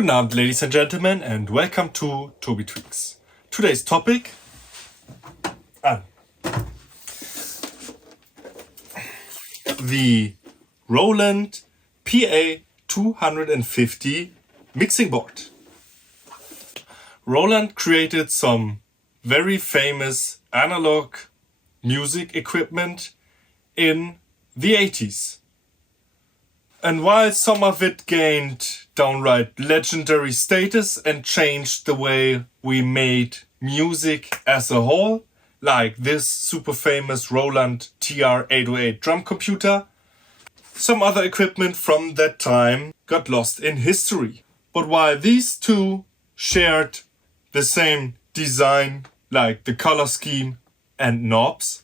Good night, ladies and gentlemen, and welcome to TOBI Tweaks. Today's topic the Roland PA250 mixing board. Roland created some very famous analog music equipment in the 80s. And while some of it gained downright legendary status and changed the way we made music as a whole, like this super famous Roland TR-808 drum computer, some other equipment from that time got lost in history. But while these two shared the same design, like the color scheme and knobs,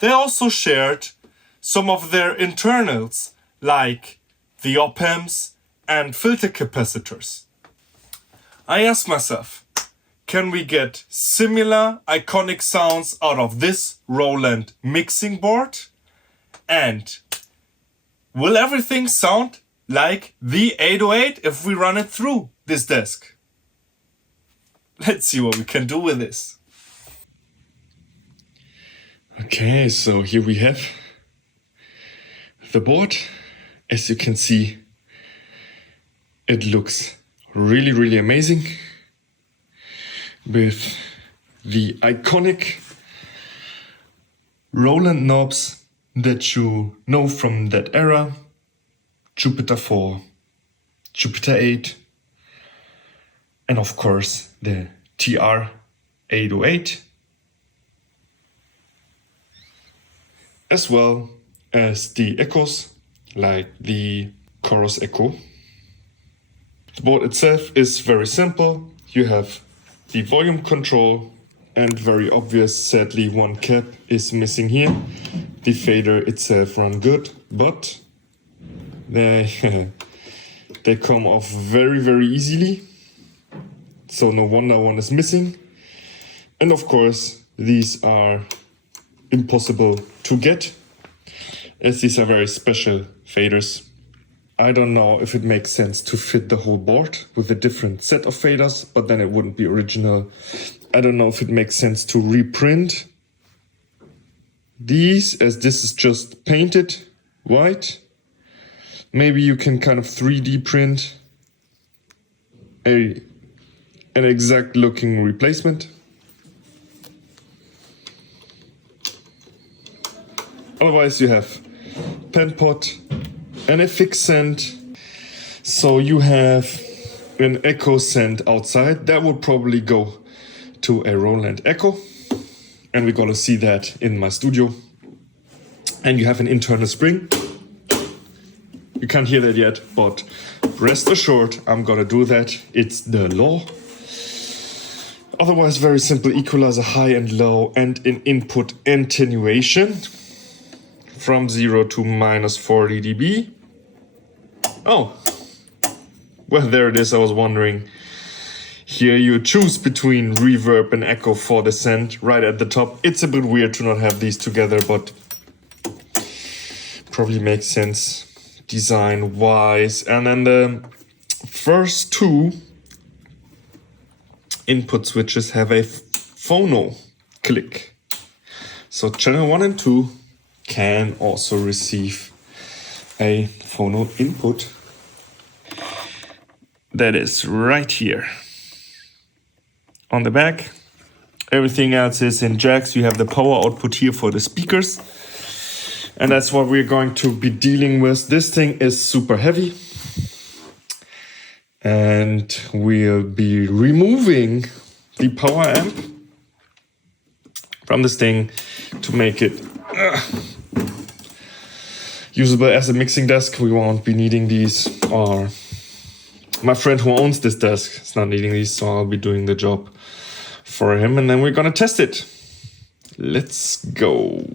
they also shared some of their internals, like the op-amps and filter capacitors. I asked myself, can we get similar iconic sounds out of this Roland mixing board? And will everything sound like the 808 if we run it through this desk? Let's see what we can do with this. Okay, so here we have the board. As you can see, it looks really amazing with the iconic Roland knobs that you know from that era: Jupiter 4, Jupiter 8, and of course the TR-808, as well as the echoes, like the chorus echo. The board itself is very simple. You have the volume control, and very obvious, sadly, one cap is missing here. The fader itself run good, but they come off very easily. So no wonder one is missing. And of course, these are impossible to get, as these are very special faders. I don't know if it makes sense to fit the whole board with a different set of faders, but then it wouldn't be original. I don't know if it makes sense to reprint these, as this is just painted white. Maybe you can kind of 3D print an exact looking replacement. Otherwise you have pen pot and a fixed send. So you have an echo send outside. That would probably go to a Roland Echo. And we're gonna see that in my studio. And you have an internal spring. You can't hear that yet, but rest assured, I'm gonna do that. It's the law. Otherwise, very simple equalizer, high and low, and an input attenuation from 0 to -40 dB. Oh, well, there it is. I was wondering. Here you choose between reverb and echo for the send right at the top. It's a bit weird to not have these together, but probably makes sense design wise. And then the first two input switches have a phono click. So channel 1 and 2 can also receive a phono input. That is right here on the back. Everything else is in jacks. You have the power output here for the speakers. And that's what we're going to be dealing with. This thing is super heavy. And we'll be removing the power amp from this thing to make it usable as a mixing desk. We won't be needing these, or my friend who owns this desk is not needing these, so I'll be doing the job for him, and then we're gonna test it. Let's go.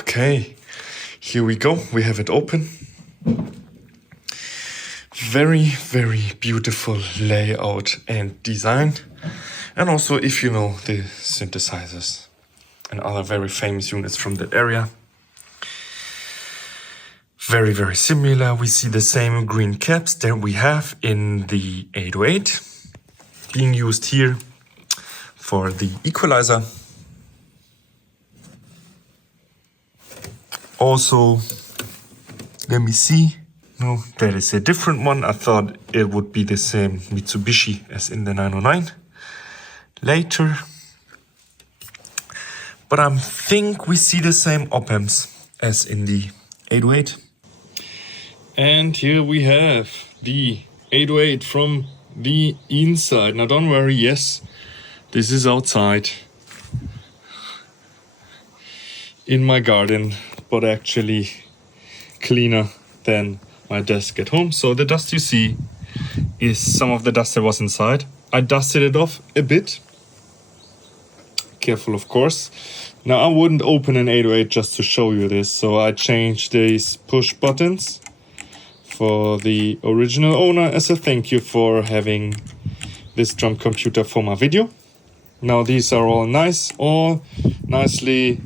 Okay, here we go. We have it open. Very, very beautiful layout and design. And also if you know the synthesizers and other very famous units from that area. Very, very similar. We see the same green caps that we have in the 808 being used here for the equalizer. Also, let me see. No, that is a different one. I thought it would be the same Mitsubishi as in the 909 later. But I think we see the same op-amps as in the 808. And here we have the 808 from the inside. Now don't worry, yes, this is outside in my garden, but actually cleaner than my desk at home. So the dust you see is some of the dust that was inside. I dusted it off a bit. Careful, of course. Now I wouldn't open an 808 just to show you this, so I changed these push buttons for the original owner as a thank you for having this drum computer for my video. Now these are all nice, all nicely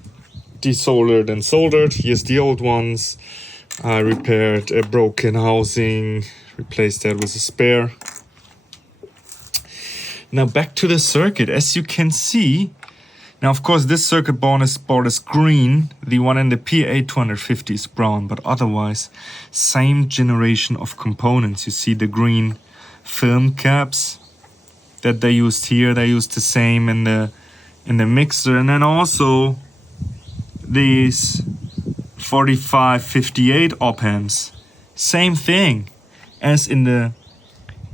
desoldered and soldered. Here's the old ones. I repaired a broken housing, replaced that with a spare. Now back to the circuit. As you can see, now of course this circuit board is green, the one in the PA250 is brown, but otherwise same generation of components. You see the green film caps that they used here, they used the same in the mixer, and then also these 4558 op-amps, same thing as in the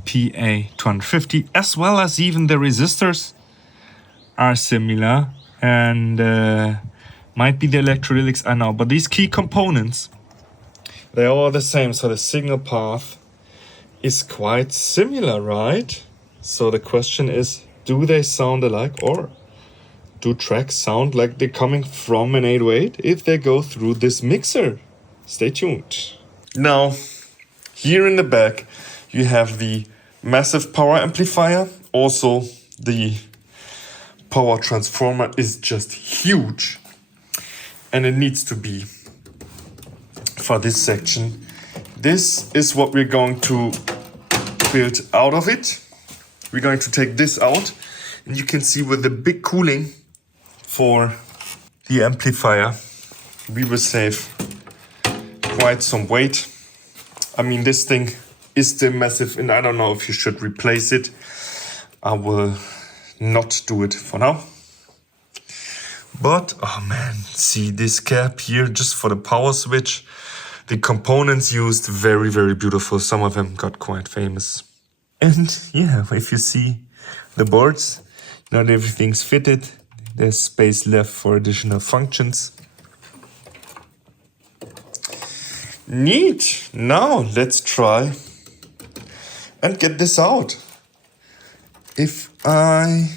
PA250, as well as even the resistors are similar, and might be the electrolytics, I know, but these key components, they're all the same, so the signal path is quite similar, right? So the question is, do they sound alike, or do tracks sound like they're coming from an 808 if they go through this mixer? Stay tuned. Now, here in the back, you have the massive power amplifier. Also, the power transformer is just huge. And it needs to be for this section. This is what we're going to build out of it. We're going to take this out. And you can see with the big cooling for the amplifier, we will save quite some weight. I mean, this thing is still massive, and I don't know if you should replace it. I will not do it for now. But, oh man, see this cap here just for the power switch. The components used, very, very beautiful. Some of them got quite famous. And yeah, if you see the boards, not everything's fitted. There's space left for additional functions. Neat. Now let's try and get this out. If I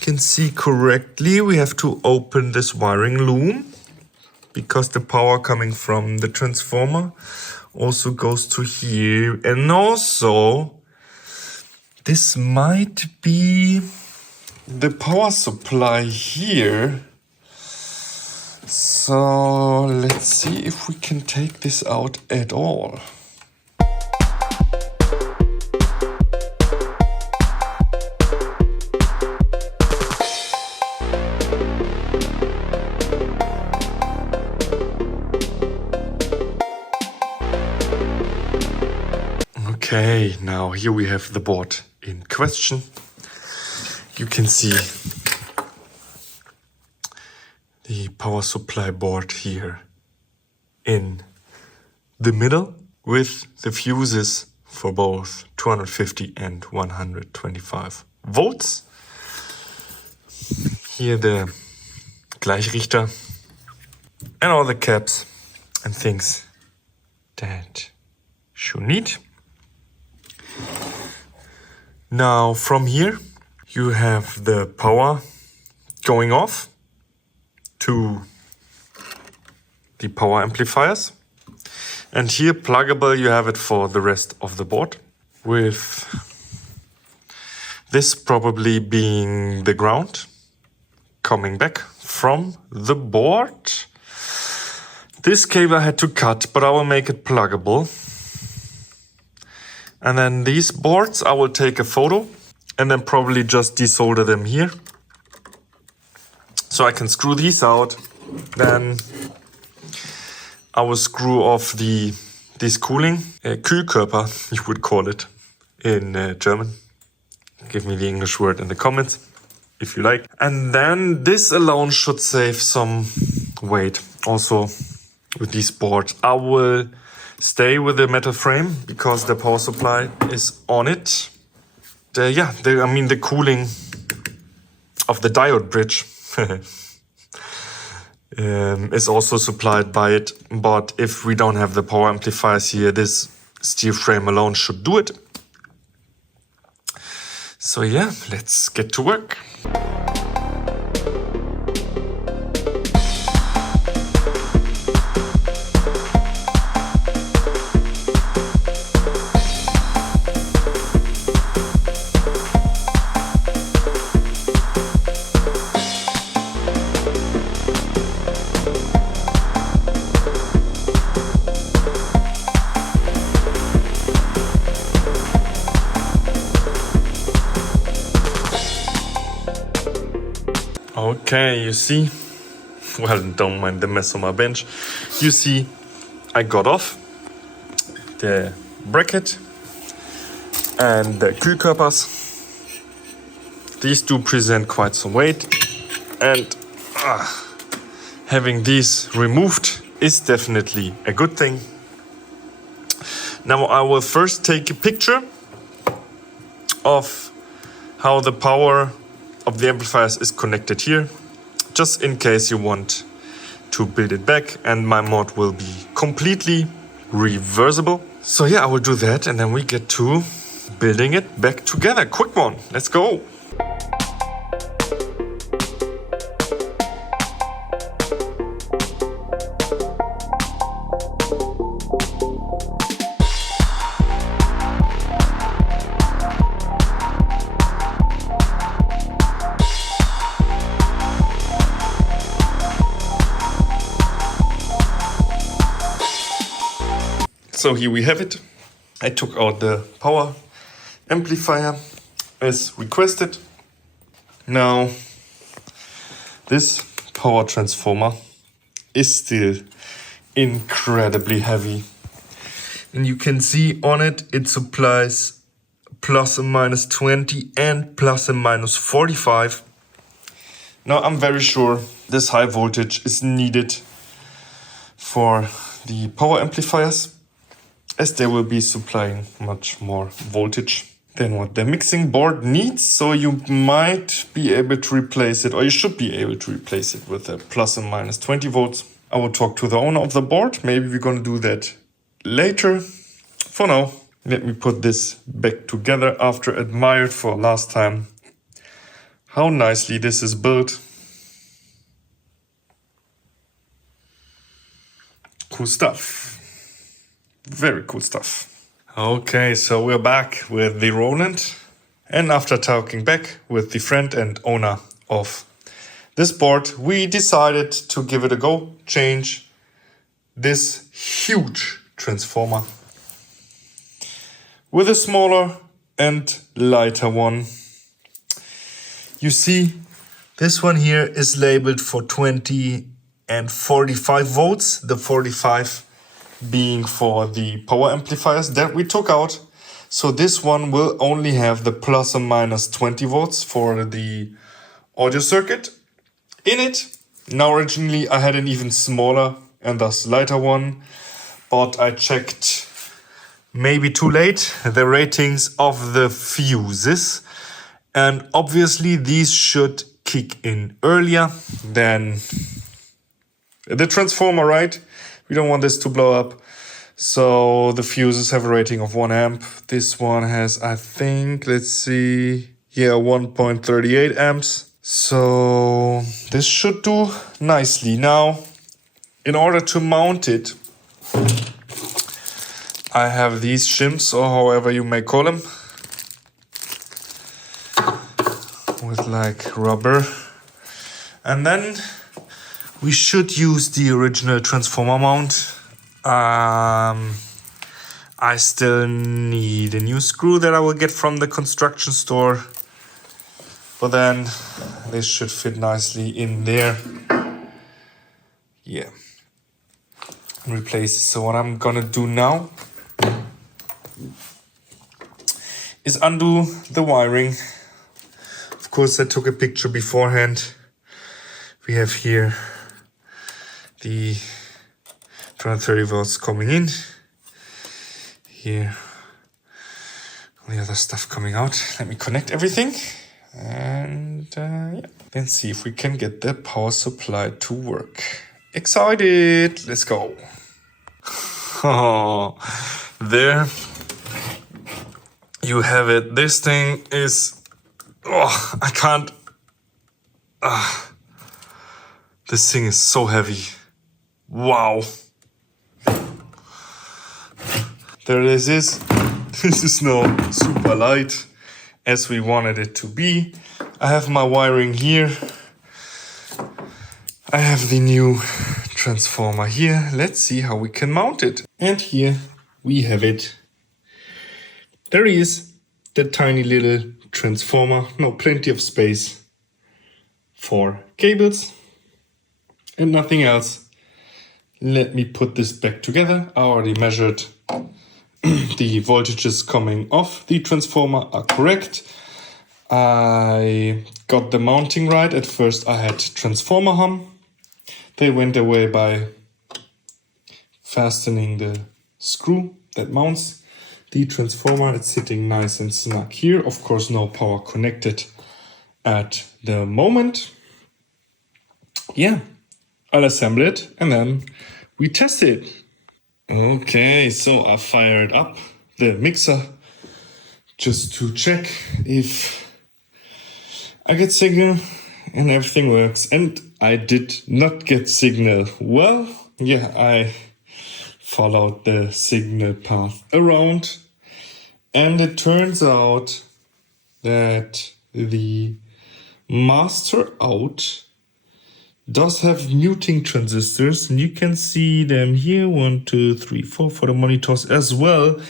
can see correctly, we have to open this wiring loom because the power coming from the transformer also goes to here. And also, this might be the power supply here. So let's see if we can take this out at all. Okay, now here we have the board in question. You can see the power supply board here in the middle with the fuses for both 250 and 125 volts. Here the Gleichrichter and all the caps and things that you need. Now from here you have the power going off to the power amplifiers. And here, pluggable, you have it for the rest of the board, with this probably being the ground coming back from the board. This cable I had to cut, but I will make it pluggable. And then these boards, I will take a photo and then probably just desolder them here. So I can screw these out. Then I will screw off this cooling, Kühlkörper, you would call it in German. Give me the English word in the comments if you like. And then this alone should save some weight. Also with these boards, I will stay with the metal frame because the power supply is on it. The cooling of the diode bridge is also supplied by it. But if we don't have the power amplifiers here, this steel frame alone should do it. So yeah, let's get to work. Okay, you see, well, don't mind the mess on my bench. You see, I got off the bracket and the Kühlkörpers. These do present quite some weight, and having these removed is definitely a good thing. Now I will first take a picture of how the power of the amplifiers is connected here, just in case you want to build it back, and my mod will be completely reversible. So yeah, I will do that and then we get to building it back together. Quick one, let's go. So here we have it. I took out the power amplifier as requested. Now this power transformer is still incredibly heavy. And you can see on it, it supplies plus and minus 20 and plus and minus 45. Now I'm very sure this high voltage is needed for the power amplifiers, as they will be supplying much more voltage than what the mixing board needs. So you might be able to replace it, or you should be able to replace it with a plus and minus 20 volts. I will talk to the owner of the board. Maybe we're going to do that later. For now, let me put this back together after admired for last time how nicely this is built. Cool stuff. Very cool stuff. Okay, so we're back with the Roland. And after talking back with the friend and owner of this board, we decided to give it a go, change this huge transformer with a smaller and lighter one. You see, this one here is labeled for 20 and 45 volts, the 45 being for the power amplifiers that we took out. So this one will only have the plus or minus 20 volts for the audio circuit in it. Now originally I had an even smaller and thus lighter one, but I checked maybe too late the ratings of the fuses, and obviously these should kick in earlier than the transformer, right? We don't want this to blow up. So the fuses have a rating of 1 amp. This one has, I think, let's see, yeah, 1.38 amps. So this should do nicely. Now, in order to mount it, I have these shims, or however you may call them, with like rubber. And then we should use the original transformer mount. I still need a new screw that I will get from the construction store. But then this should fit nicely in there. Yeah. Replace it. So what I'm gonna do now is undo the wiring. Of course, I took a picture beforehand. We have here the 230 volts coming in. Here, all the other stuff coming out. Let me connect everything. And yeah, then see if we can get the power supply to work. Excited! Let's go. Oh, there you have it. This thing is, oh, I can't. This thing is so heavy. Wow. There this is. This is now super light, as we wanted it to be. I have my wiring here. I have the new transformer here. Let's see how we can mount it. And here we have it. There is the tiny little transformer. No, plenty of space for cables and nothing else. Let me put this back together. I already measured the voltages coming off the transformer are correct. I got the mounting right. At first I had transformer hum. They went away by fastening the screw that mounts the transformer. It's sitting nice and snug here. Of course, no power connected at the moment. Yeah, I'll assemble it and then we test it. Okay, so I fired up the mixer just to check if I get signal and everything works. And I did not get signal. Well, yeah, I followed the signal path around and it turns out that the master out does have muting transistors, and you can see them here, 1, 2, 3, 4 for the monitors as well.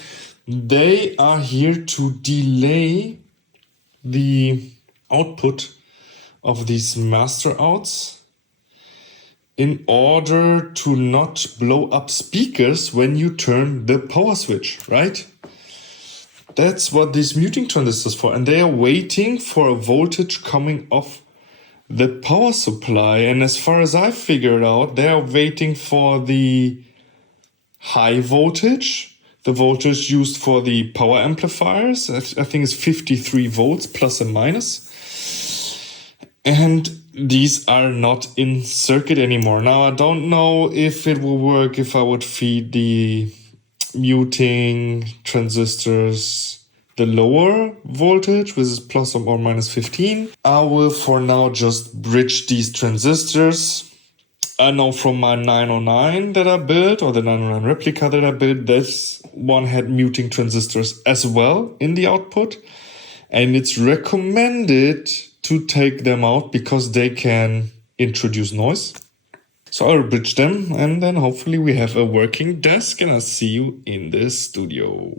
They are here to delay the output of these master outs in order to not blow up speakers when you turn the power switch, right? That's what these muting transistors for, and they are waiting for a voltage coming off the power supply. And as far as I figured out, they are waiting for the high voltage, the voltage used for the power amplifiers. I think it's 53 volts plus and minus. And these are not in circuit anymore. Now, I don't know if it will work if I would feed the muting transistors the lower voltage, which is plus or minus 15. I will for now just bridge these transistors. I know from my 909 that I built, or the 909 replica that I built, this one had muting transistors as well in the output. And it's recommended to take them out because they can introduce noise. So I'll bridge them and then hopefully we have a working desk, and I'll see you in the studio.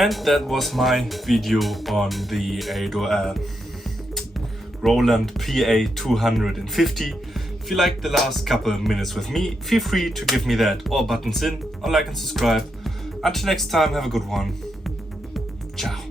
And that was my video on the Roland PA250. If you liked the last couple of minutes with me, feel free to give me that all buttons in, or like and subscribe. Until next time, have a good one. Ciao.